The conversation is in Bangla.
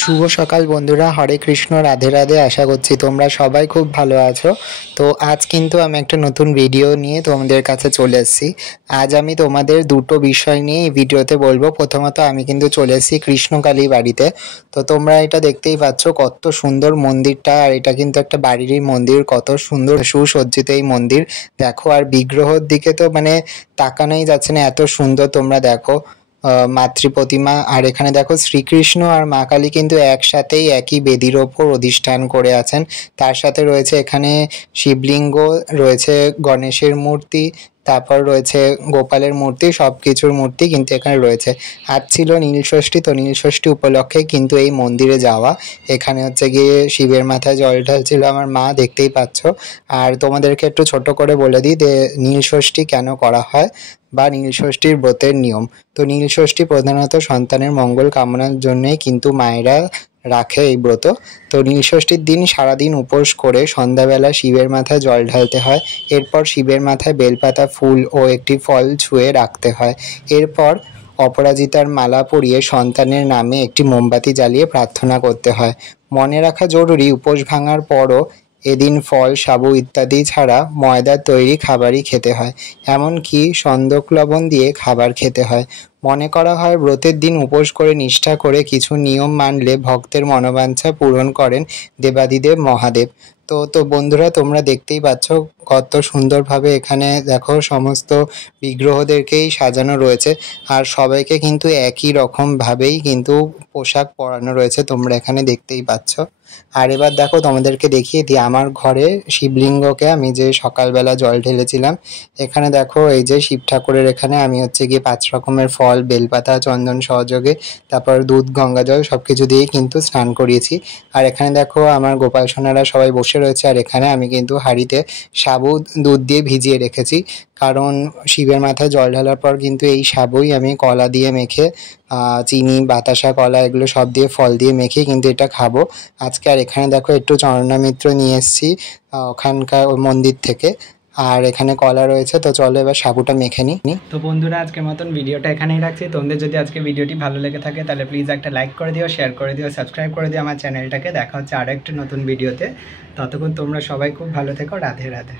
শুভ সকাল বন্ধুরা, হরে কৃষ্ণ, রাধে রাধে। আশা করছি তোমরা সবাই খুব ভালো আছো। তো আজ কিন্তু আমি একটা নতুন ভিডিও নিয়ে তোমাদের কাছে চলে এসেছি। আজ আমি তোমাদের দুটো বিষয় নিয়ে এই ভিডিওতে বলবো। প্রথমত আমি কিন্তু চলে এসেছি কৃষ্ণকালী বাড়িতে। তো তোমরা এটা দেখতেই পাচ্ছ কত সুন্দর মন্দিরটা, আর এটা কিন্তু একটা বাড়িরই মন্দির। কত সুন্দর সুসজ্জিত এই মন্দির দেখো। আর বিগ্রহর দিকে তো মানে তাকানোই যাচ্ছে না, এত সুন্দর। তোমরা দেখো মাতৃ প্রতিমা, আর এখানে দেখো শ্রীকৃষ্ণ আর মা কালী কিন্তু একসাথেই একই বেদির ওপর অধিষ্ঠান করে আছেন। তার সাথে রয়েছে এখানে শিবলিঙ্গ, রয়েছে গণেশের মূর্তি, তারপর রয়েছে গোপালের মূর্তি, সব কিছুর মূর্তি কিন্তু এখানে রয়েছে। আজ ছিল নীলষষ্ঠী, তো নীলষষ্ঠী উপলক্ষে কিন্তু এই মন্দিরে যাওয়া। এখানে হচ্ছে গিয়ে শিবের মাথায় জল ঢালছিল আমার মা, দেখতেই পাচ্ছ। আর তোমাদেরকে একটু ছোট করে বলে দিই যে নীলষষ্ঠী কেন করা হয় বা নীলষষ্ঠীর ব্রতের নিয়ম। তো নীলষষ্ঠী প্রধানত সন্তানের মঙ্গল কামনার জন্যই কিন্তু মায়েরা রাখে এই ব্রত। তো নীলষষ্ঠীর দিন সারাদিন উপোস করে সন্ধ্যাবেলা শিবের মাথায় জল ঢালতে হয়। এরপর শিবের মাথায় বেলপাতা, ফুল ও একটি ফল ছুঁয়ে রাখতে হয়। এরপর অপরাজিতার মালা পরিয়ে সন্তানের নামে একটি মোমবাতি জ্বালিয়ে প্রার্থনা করতে হয়। মনে রাখা জরুরি, উপোস ভাঙার পরও এদিন ফল, সাবু ইত্যাদি ছাড়া ময়দার তৈরি খাবারই খেতে হয়। এমনকি সন্দক লবণ দিয়ে খাবার খেতে হয়। মনে করা হয় ব্রতের দিন উপোস করে নিষ্ঠা করে কিছু নিয়ম মানলে ভক্তের মনোবাঞ্ছা পূরণ করেন দেবাদিদেব মহাদেব। তো বন্ধুরা, তোমরা দেখতেই পাচ্ছ কত সুন্দরভাবে এখানে দেখো সমস্ত বিগ্রহদেরকেই সাজানো রয়েছে। আর সবাইকে কিন্তু একই রকমভাবেই কিন্তু পোশাক পরানো রয়েছে, তোমরা এখানে দেখতেই পাচ্ছ। আর এবার দেখো তোমাদেরকে দেখিয়ে দিই আমার ঘরে শিবলিঙ্গকে আমি যে সকালবেলা জল ঢেলেছিলাম। এখানে দেখো এই যে শিব ঠাকুরের এখানে আমি হচ্ছে গিয়ে 5 রকমের ফল, বেলপাতা, চন্দন সহযোগে, তারপর দুধ, গঙ্গা জল সবকিছু দিয়েই কিন্তু স্নান করিয়েছি। আর এখানে দেখো আমার গোপাল সোনারা সবাই বসে রয়েছে। আর এখানে আমি কিন্তু হাঁড়িতে সাবু দুধ দিয়ে ভিজিয়ে রেখেছি, কারণ শিবের মাথায় জল ঢালার পর কিন্তু এই সাবুই আমি কলা দিয়ে মেখে, চিনি, বাতাসা, কলা এগুলো সব দিয়ে, ফল দিয়ে মেখে কিন্তু এটা খাবো আজকে। আর এখানে দেখো একটু চরণামৃত নিয়ে এসেছি ওখানকার ওই মন্দির থেকে। আর এখানে কলা রয়েছে, তো চলো এবার সাবুটা মেখে নিই। তো বন্ধুরা, আজকের মতন ভিডিওটা এখানেই রাখছি। তোমাদের যদি আজকে ভিডিওটি ভালো লেগে থাকে তাহলে প্লিজ একটা লাইক করে দিও, শেয়ার করে দিও, সাবস্ক্রাইব করে দিও আমার চ্যানেলটাকে। দেখা হচ্ছে আরও একটা নতুন ভিডিওতে। ততক্ষণ তোমরা সবাই খুব ভালো থেকো। রাধে রাধে।